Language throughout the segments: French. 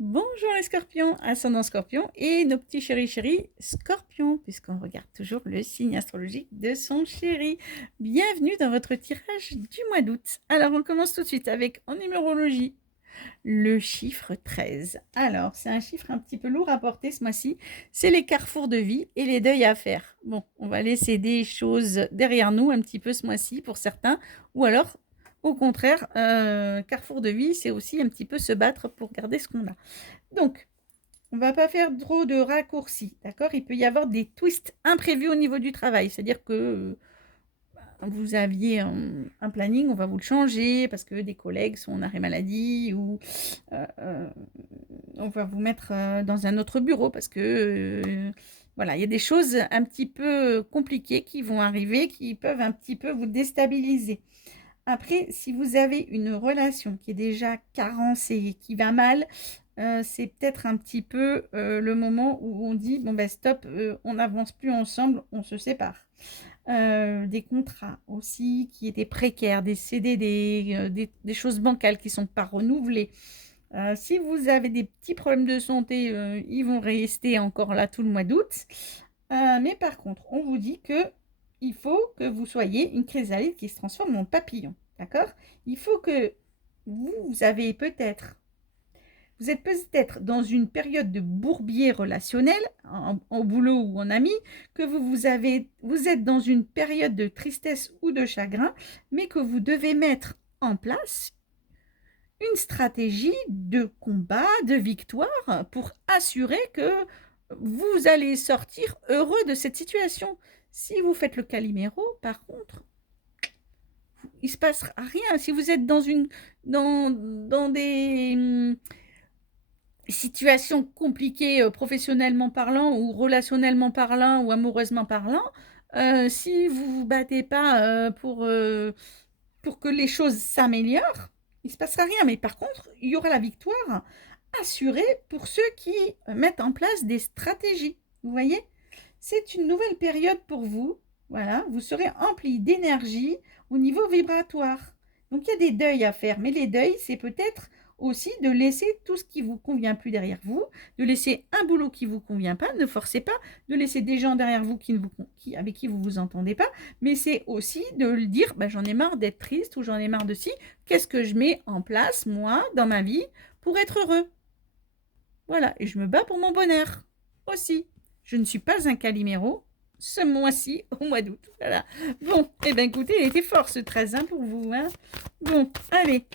Bonjour les scorpions, ascendant scorpion et nos petits chéris scorpions, puisqu'on regarde toujours le signe astrologique de son chéri. Bienvenue dans votre tirage du mois d'août. Alors on commence tout de suite avec, en numérologie, le chiffre 13. Alors c'est un chiffre un petit peu lourd à porter ce mois-ci, c'est les carrefours de vie et les deuils à faire. Bon, on va laisser des choses derrière nous un petit peu ce mois-ci pour certains, ou alors au contraire, carrefour de vie, c'est aussi un petit peu se battre pour garder ce qu'on a. Donc, on ne va pas faire trop de raccourcis, d'accord? Il peut y avoir des twists imprévus au niveau du travail, c'est-à-dire que vous aviez un planning, on va vous le changer parce que des collègues sont en arrêt maladie ou on va vous mettre dans un autre bureau parce que voilà, il y a des choses un petit peu compliquées qui vont arriver, qui peuvent un petit peu vous déstabiliser. Après, si vous avez une relation qui est déjà carencée, qui va mal, c'est peut-être un petit peu le moment où on dit, bon ben stop, on n'avance plus ensemble, on se sépare. Des contrats aussi qui étaient précaires, des CDD, des choses bancales qui ne sont pas renouvelées. Si vous avez des petits problèmes de santé, ils vont rester encore là tout le mois d'août. Mais par contre, on vous dit que il faut que vous soyez une chrysalide qui se transforme en papillon. D'accord? Il faut que vous avez peut-être, vous êtes peut-être dans une période de bourbier relationnel, en boulot ou en ami, que vous êtes dans une période de tristesse ou de chagrin, mais que vous devez mettre en place une stratégie de combat, de victoire pour assurer que vous allez sortir heureux de cette situation. Si vous faites le Calimero, par contre, il se passe rien. Si vous êtes dans des situations compliquées professionnellement parlant ou relationnellement parlant ou amoureusement parlant, si vous vous battez pas pour que les choses s'améliorent, il ne se passera rien. Mais par contre, il y aura la victoire assurée pour ceux qui mettent en place des stratégies. Vous voyez, c'est une nouvelle période pour vous. Voilà, vous serez empli d'énergie au niveau vibratoire. Donc il y a des deuils à faire, mais les deuils, c'est peut-être aussi de laisser tout ce qui vous convient plus derrière vous, de laisser un boulot qui vous convient pas, ne forcez pas, de laisser des gens derrière vous avec qui vous vous entendez pas, mais c'est aussi de le dire, bah, j'en ai marre d'être triste ou j'en ai marre de ci, qu'est-ce que je mets en place, moi, dans ma vie, pour être heureux. Voilà, et je me bats pour mon bonheur aussi. Je ne suis pas un caliméro ce mois-ci, au mois d'août. Voilà. Bon, eh bien écoutez, il était fort ce 13 hein, pour vous. Hein. Bon, allez,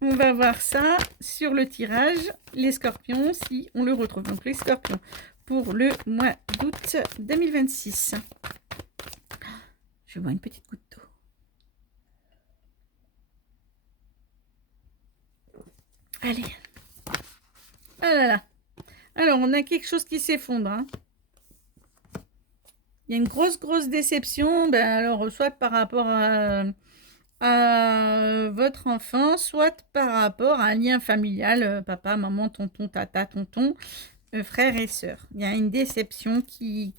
on va voir ça sur le tirage. Les scorpions, si on le retrouve. Donc les scorpions pour le mois d'août 2026. Je bois une petite goutte d'eau. Allez. Ah là là. Alors, on a quelque chose qui s'effondre. Hein. Il y a une grosse déception. Ben alors, soit par rapport à votre enfant, soit par rapport à un lien familial, papa, maman, tonton, tata, tonton, frère et sœur. Il y a une déception qui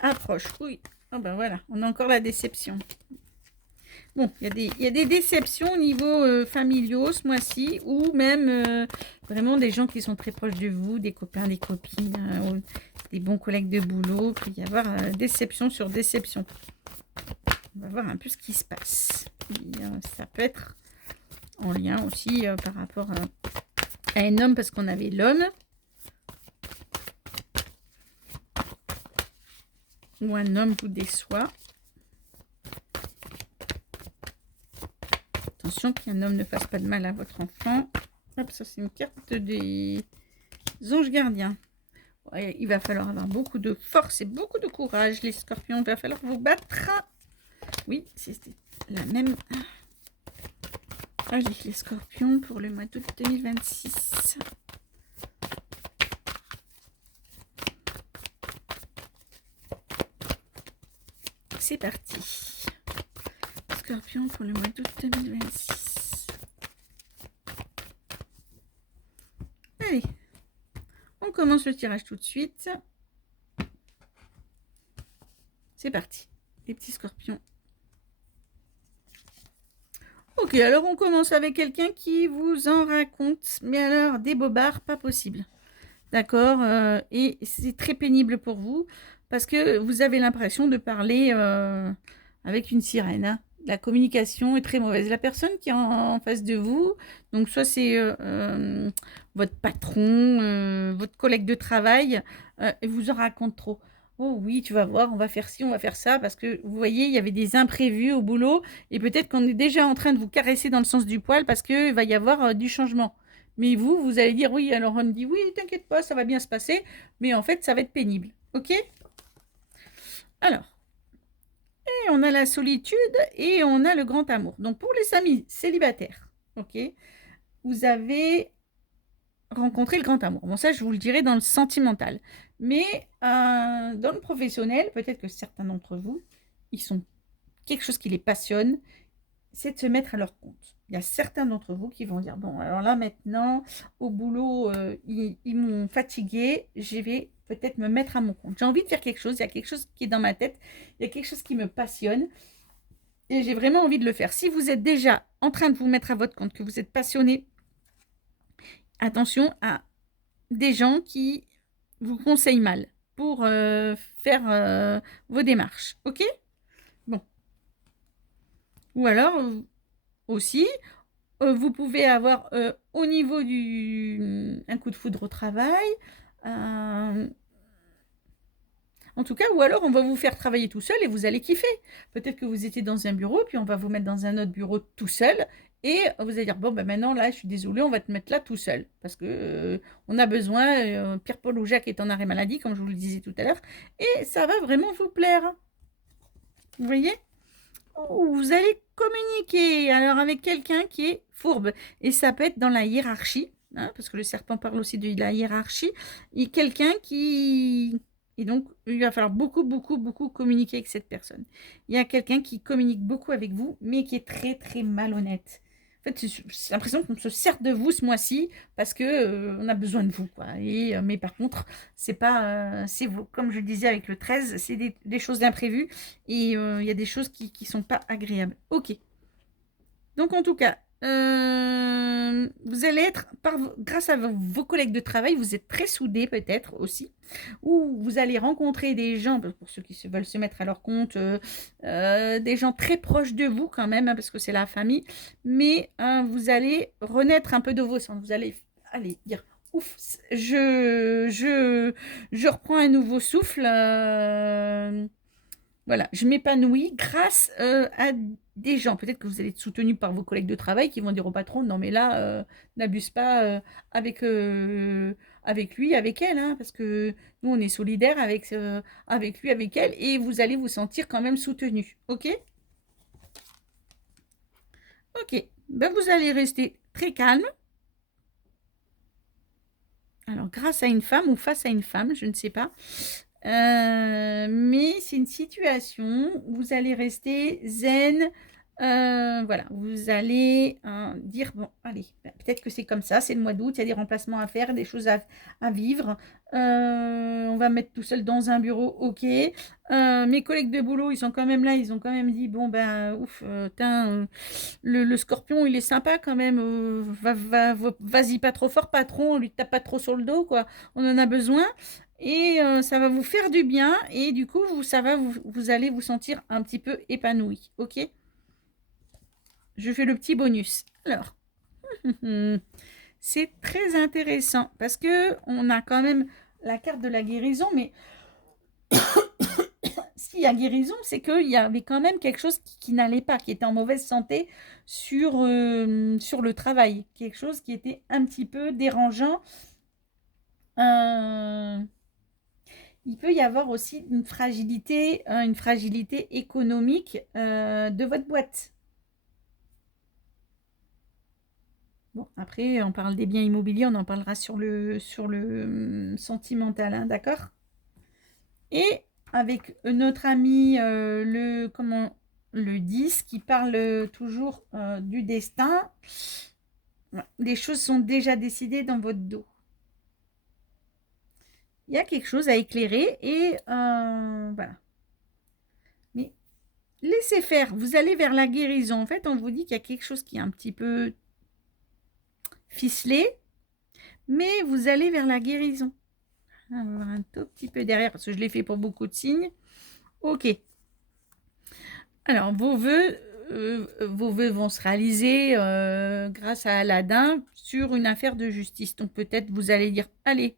approche. Oui. Ah ben voilà, on a encore la déception. Bon, il y a des déceptions au niveau familiaux ce mois-ci, ou même vraiment des gens qui sont très proches de vous, des copains, des copines, des bons collègues de boulot. Il peut y avoir déception sur déception. On va voir un peu ce qui se passe. Et, ça peut être en lien aussi par rapport à un homme, parce qu'on avait l'homme. Ou un homme vous déçoit. Attention qu'un homme ne fasse pas de mal à votre enfant. Hop, ça c'est une carte des anges gardiens. Ouais, il va falloir avoir beaucoup de force et beaucoup de courage, les scorpions. Il va falloir vous battre. Oui, c'est la même. Allez, les scorpions pour le mois d'août 2026. C'est parti. Scorpion pour le mois d'août 2026. Allez, on commence le tirage tout de suite. C'est parti, les petits scorpions. Ok, Ok, alors on commence avec quelqu'un qui vous en raconte, mais alors des bobards, pas possible. D'accord, et c'est très pénible pour vous parce que vous avez l'impression de parler avec une sirène, hein. La communication est très mauvaise. La personne qui est en face de vous, donc soit c'est votre patron, votre collègue de travail, elle vous en raconte trop. Oh oui, tu vas voir, on va faire ci, on va faire ça, parce que vous voyez, il y avait des imprévus au boulot, et peut-être qu'on est déjà en train de vous caresser dans le sens du poil parce qu'il va y avoir du changement. Mais vous, vous allez dire oui. Alors on me dit oui, t'inquiète pas, ça va bien se passer. Mais en fait, ça va être pénible. Ok? Alors, et on a la solitude et on a le grand amour. Donc pour les amis célibataires, ok, vous avez rencontré le grand amour. Bon, ça, je vous le dirai dans le sentimental. Mais dans le professionnel, peut-être que certains d'entre vous, ils sont quelque chose qui les passionne, c'est de se mettre à leur compte. Il y a certains d'entre vous qui vont dire, bon, alors là maintenant, au boulot, ils m'ont fatigué, je vais peut-être me mettre à mon compte. J'ai envie de faire quelque chose, il y a quelque chose qui est dans ma tête, il y a quelque chose qui me passionne, et j'ai vraiment envie de le faire. Si vous êtes déjà en train de vous mettre à votre compte, que vous êtes passionné, attention à des gens qui vous conseillent mal pour faire vos démarches. Ok? Bon. Ou alors, aussi, vous pouvez avoir au niveau un coup de foudre au travail. euh, en tout cas, ou alors on va vous faire travailler tout seul et vous allez kiffer. Peut-être que vous étiez dans un bureau, puis on va vous mettre dans un autre bureau tout seul. Et vous allez dire, bon, ben maintenant, là, je suis désolée, on va te mettre là tout seul. Parce que on a besoin, Pierre-Paul ou Jacques est en arrêt maladie, comme je vous le disais tout à l'heure. Et ça va vraiment vous plaire. Vous voyez? Vous allez communiquer alors avec quelqu'un qui est fourbe. Et ça peut être dans la hiérarchie, hein, parce que le serpent parle aussi de la hiérarchie. Et quelqu'un qui... Et donc, il va falloir beaucoup, beaucoup, beaucoup communiquer avec cette personne. Il y a quelqu'un qui communique beaucoup avec vous, mais qui est très, très malhonnête. En fait, c'est l'impression qu'on se sert de vous ce mois-ci parce que on a besoin de vous, quoi. Et, mais par contre, c'est pas, c'est vous, comme je disais avec le 13, c'est des choses imprévues et il y a des choses qui ne sont pas agréables. Ok. Donc en tout cas, vous allez être, grâce à vos collègues de travail, vous êtes très soudés peut-être aussi, ou vous allez rencontrer des gens, pour ceux qui veulent se mettre à leur compte, des gens très proches de vous quand même, hein, parce que c'est la famille, mais vous allez renaître un peu de vos cendres, vous allez dire, ouf, je reprends un nouveau souffle, voilà, je m'épanouis grâce à des gens. Peut-être que vous allez être soutenu par vos collègues de travail qui vont dire au patron, non mais là, n'abuse pas avec, avec lui, avec elle, hein, parce que nous, on est solidaires avec lui, avec elle, et vous allez vous sentir quand même soutenu. Ok? Ok. Ben, vous allez rester très calme. Alors, grâce à une femme ou face à une femme, je ne sais pas. Mais c'est une situation où vous allez rester zen. Voilà, vous allez dire, bon, allez, ben, peut-être que c'est comme ça, c'est le mois d'août, il y a des remplacements à faire, des choses à vivre. On va mettre tout seul dans un bureau, ok. Mes collègues de boulot, ils sont quand même là, ils ont quand même dit, bon, ben, ouf, le scorpion, il est sympa quand même, vas-y pas trop fort, patron, on lui tape pas trop sur le dos, quoi. On en a besoin. Et ça va vous faire du bien. Et du coup, vous allez vous sentir un petit peu épanoui. Ok? Je fais le petit bonus. Alors, c'est très intéressant parce que on a quand même la carte de la guérison. Mais s'il y a guérison, c'est qu'il y avait quand même quelque chose qui n'allait pas, qui était en mauvaise santé sur le travail. Quelque chose qui était un petit peu dérangeant. Euh, Il peut y avoir aussi une fragilité économique de votre boîte. Bon, après, on parle des biens immobiliers, on en parlera sur le sentimental, hein, d'accord? Et avec notre ami le 10 qui parle toujours du destin, ouais, les choses sont déjà décidées dans votre dos. Il y a quelque chose à éclairer et voilà. Mais laissez faire, vous allez vers la guérison. En fait, on vous dit qu'il y a quelque chose qui est un petit peu ficelé, mais vous allez vers la guérison. On va voir un tout petit peu derrière, parce que je l'ai fait pour beaucoup de signes. Ok. Alors, vos vœux vont se réaliser grâce à Aladdin sur une affaire de justice. Donc, peut-être vous allez dire, allez,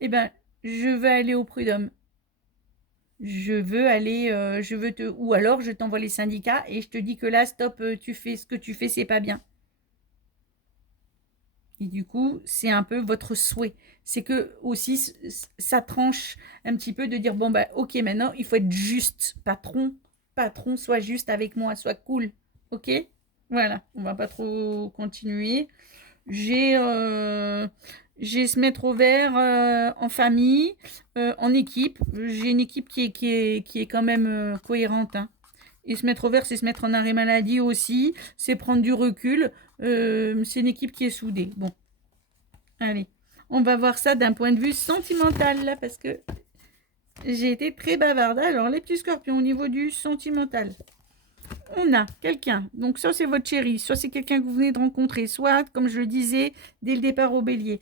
eh ben, je veux aller au prud'homme. Je veux aller, je veux te... Ou alors, je t'envoie les syndicats et je te dis que là, stop, tu fais ce que tu fais, c'est pas bien. Et du coup, c'est un peu votre souhait. C'est que aussi, ça tranche un petit peu de dire, bon, bah, ok, maintenant, il faut être juste. Patron, sois juste avec moi, sois cool. Ok? Voilà, on va pas trop continuer. J'ai se mettre au vert en famille, en équipe. J'ai une équipe qui est quand même cohérente, hein. Et se mettre au vert, c'est se mettre en arrêt maladie aussi, c'est prendre du recul. C'est une équipe qui est soudée. Bon, allez, on va voir ça d'un point de vue sentimental, là, parce que j'ai été très bavarde. Alors, les petits scorpions, au niveau du sentimental, on a quelqu'un, donc soit c'est votre chéri, soit c'est quelqu'un que vous venez de rencontrer, soit, comme je le disais, dès le départ au bélier.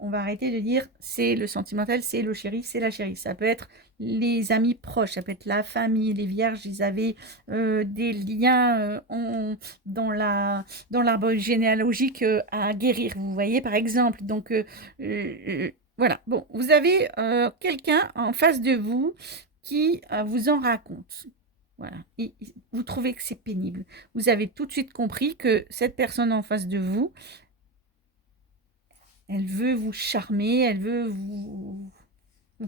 On va arrêter de dire c'est le sentimental, c'est le chéri, c'est la chérie. Ça peut être les amis proches, ça peut être la famille, les vierges, ils avaient des liens dans l'arbre généalogique à guérir, vous voyez, par exemple. Donc, voilà, bon, vous avez quelqu'un en face de vous qui vous en raconte. Voilà. Et vous trouvez que c'est pénible. Vous avez tout de suite compris que cette personne en face de vous, elle veut vous charmer, elle veut vous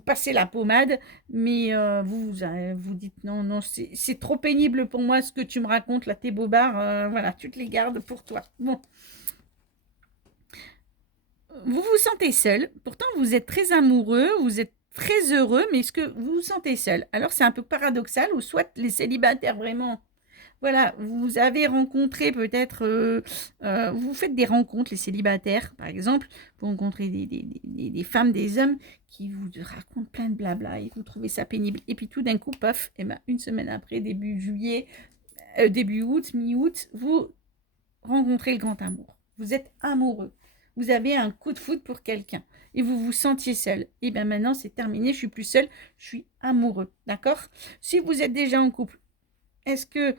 passer la pommade, mais vous dites non, non, c'est trop pénible pour moi ce que tu me racontes, là, tes bobards, voilà, tu te les gardes pour toi. Bon. Vous vous sentez seul, pourtant vous êtes très amoureux, vous êtes très heureux, mais est-ce que vous vous sentez seul? Alors c'est un peu paradoxal, ou soit les célibataires vraiment. Voilà, vous avez rencontré peut-être, vous faites des rencontres, les célibataires, par exemple, vous rencontrez des femmes, des hommes qui vous racontent plein de blabla et vous trouvez ça pénible. Et puis tout d'un coup, paf, et ben, une semaine après, début juillet, début août, mi-août, vous rencontrez le grand amour. Vous êtes amoureux. Vous avez un coup de foudre pour quelqu'un et vous vous sentiez seul. Et bien maintenant, c'est terminé, je suis plus seule, je suis amoureux. D'accord? Si vous êtes déjà en couple, est-ce que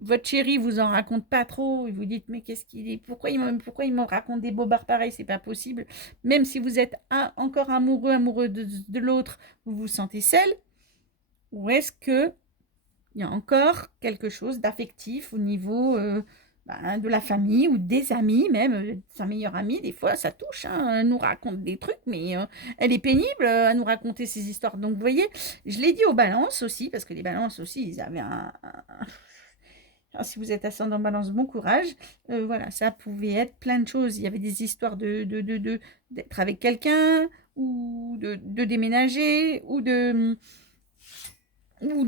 votre chéri vous en raconte pas trop et vous dites mais qu'est-ce qu'il est, pourquoi il me raconte des bobards pareils, c'est pas possible. Même si vous êtes encore amoureux de l'autre, vous vous sentez seul, ou est-ce que il y a encore quelque chose d'affectif au niveau de la famille ou des amis, même sa meilleure amie, des fois ça touche, hein, elle nous raconte des trucs, mais elle est pénible à nous raconter ces histoires. Donc vous voyez, je l'ai dit aux balances aussi, parce que les balances aussi, ils avaient alors, si vous êtes ascendant balance, bon courage. Voilà, ça pouvait être plein de choses. Il y avait des histoires d'être avec quelqu'un, ou de déménager, ou de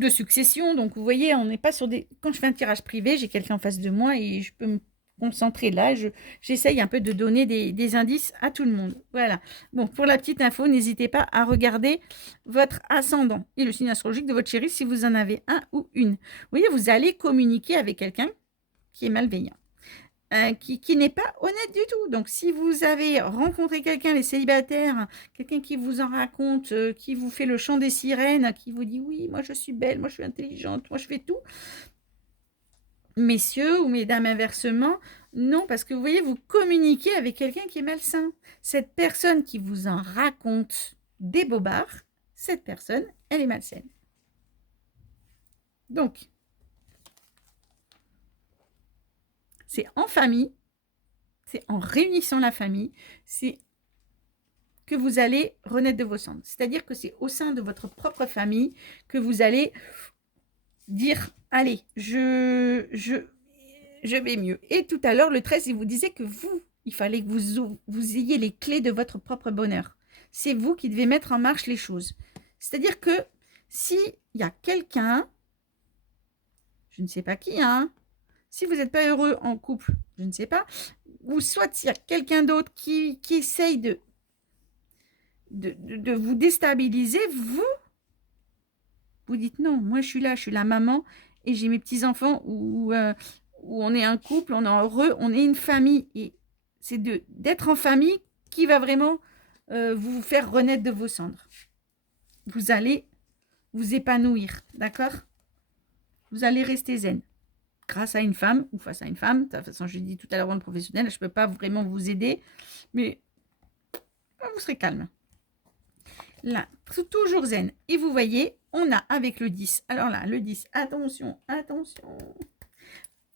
succession. Donc, vous voyez, on n'est pas sur des... Quand je fais un tirage privé, j'ai quelqu'un en face de moi et je peux me concentrer là. J'essaye un peu de donner des indices à tout le monde. Voilà. Bon, pour la petite info, n'hésitez pas à regarder votre ascendant et le signe astrologique de votre chéri si vous en avez un ou une. Vous voyez, vous allez communiquer avec quelqu'un qui est malveillant. Qui n'est pas honnête du tout. Donc, si vous avez rencontré quelqu'un, les célibataires, quelqu'un qui vous en raconte, qui vous fait le chant des sirènes, qui vous dit oui, moi je suis belle, moi je suis intelligente, moi je fais tout. Messieurs ou mesdames inversement, non, parce que vous voyez, vous communiquez avec quelqu'un qui est malsain. Cette personne qui vous en raconte des bobards, cette personne, elle est malsaine. Donc, c'est en famille, c'est en réunissant la famille, c'est que vous allez renaître de vos cendres. C'est-à-dire que c'est au sein de votre propre famille que vous allez dire, allez, je vais mieux. Et tout à l'heure, le 13, il vous disait que il fallait que vous ayez les clés de votre propre bonheur. C'est vous qui devez mettre en marche les choses. C'est-à-dire que s'il y a quelqu'un, je ne sais pas qui, hein, si vous n'êtes pas heureux en couple, je ne sais pas, ou soit s'il y a quelqu'un d'autre qui essaye de vous déstabiliser, vous dites non, moi je suis là, je suis la maman et j'ai mes petits-enfants où on est un couple, on est heureux, on est une famille. Et c'est d'être en famille qui va vraiment vous faire renaître de vos cendres. Vous allez vous épanouir, d'accord? Vous allez rester zen. Grâce à une femme ou face à une femme. De toute façon, je l'ai dit tout à l'heure dans le professionnel, je ne peux pas vraiment vous aider, mais vous serez calme. Là, toujours zen. Et vous voyez, on a avec le 10. Alors là, le 10, attention, attention.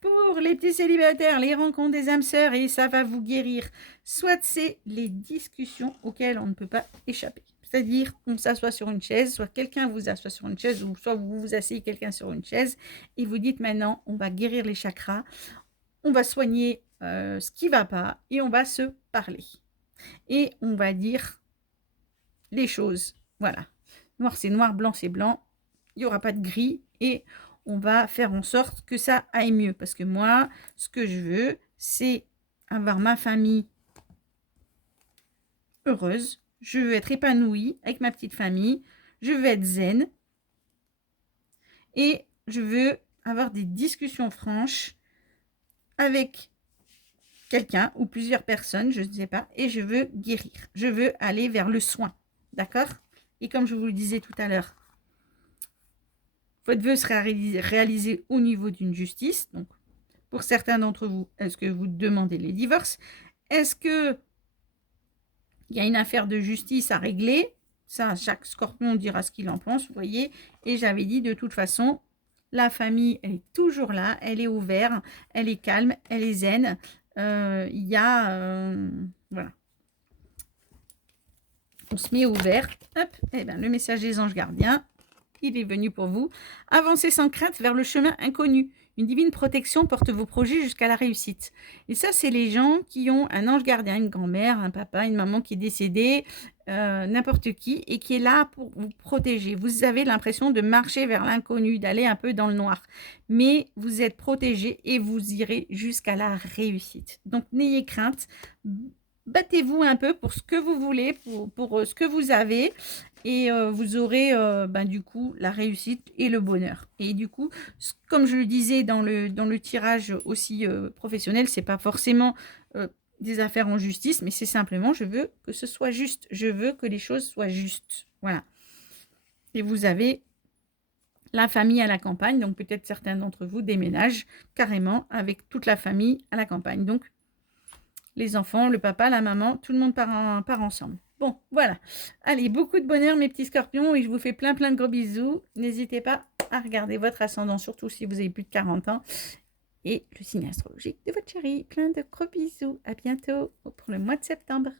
Pour les petits célibataires, les rencontres des âmes sœurs, et ça va vous guérir. Soit c'est les discussions auxquelles on ne peut pas échapper. C'est-à-dire, on s'assoit sur une chaise, soit quelqu'un vous assoit sur une chaise, ou soit vous vous asseyez quelqu'un sur une chaise, et vous dites maintenant, on va guérir les chakras, on va soigner ce qui ne va pas, et on va se parler. Et on va dire les choses. Voilà. Noir, c'est noir, blanc, c'est blanc. Il n'y aura pas de gris, et on va faire en sorte que ça aille mieux. Parce que moi, ce que je veux, c'est avoir ma famille heureuse. Je veux être épanouie avec ma petite famille. Je veux être zen. Et je veux avoir des discussions franches avec quelqu'un ou plusieurs personnes, je ne sais pas. Et je veux guérir. Je veux aller vers le soin. D'accord? Et comme je vous le disais tout à l'heure, votre vœu sera réalisé au niveau d'une justice. Donc, pour certains d'entre vous, est-ce que vous demandez les divorces? Est-ce que il y a une affaire de justice à régler? Ça, chaque scorpion dira ce qu'il en pense, vous voyez. Et j'avais dit, de toute façon, la famille, elle est toujours là, elle est ouverte, elle est calme, elle est zen. Il y a... voilà. On se met ouvert. Hop, et bien, le message des anges gardiens, il est venu pour vous. Avancez sans crainte vers le chemin inconnu. Une divine protection porte vos projets jusqu'à la réussite. Et ça, c'est les gens qui ont un ange gardien, une grand-mère, un papa, une maman qui est décédée, n'importe qui, et qui est là pour vous protéger. Vous avez l'impression de marcher vers l'inconnu, d'aller un peu dans le noir. Mais vous êtes protégé et vous irez jusqu'à la réussite. Donc, n'ayez crainte. Battez-vous un peu pour ce que vous voulez, pour ce que vous avez. Et vous aurez du coup la réussite et le bonheur. Et du coup, comme je le disais dans le tirage aussi professionnel, c'est pas forcément des affaires en justice, mais c'est simplement je veux que ce soit juste. Je veux que les choses soient justes. Voilà. Et vous avez la famille à la campagne, donc peut-être certains d'entre vous déménagent carrément avec toute la famille à la campagne. Donc les enfants, le papa, la maman, tout le monde part ensemble. Bon, voilà. Allez, beaucoup de bonheur, mes petits scorpions, et je vous fais plein de gros bisous. N'hésitez pas à regarder votre ascendant, surtout si vous avez plus de 40 ans, et le signe astrologique de votre chérie. Plein de gros bisous. À bientôt pour le mois de septembre.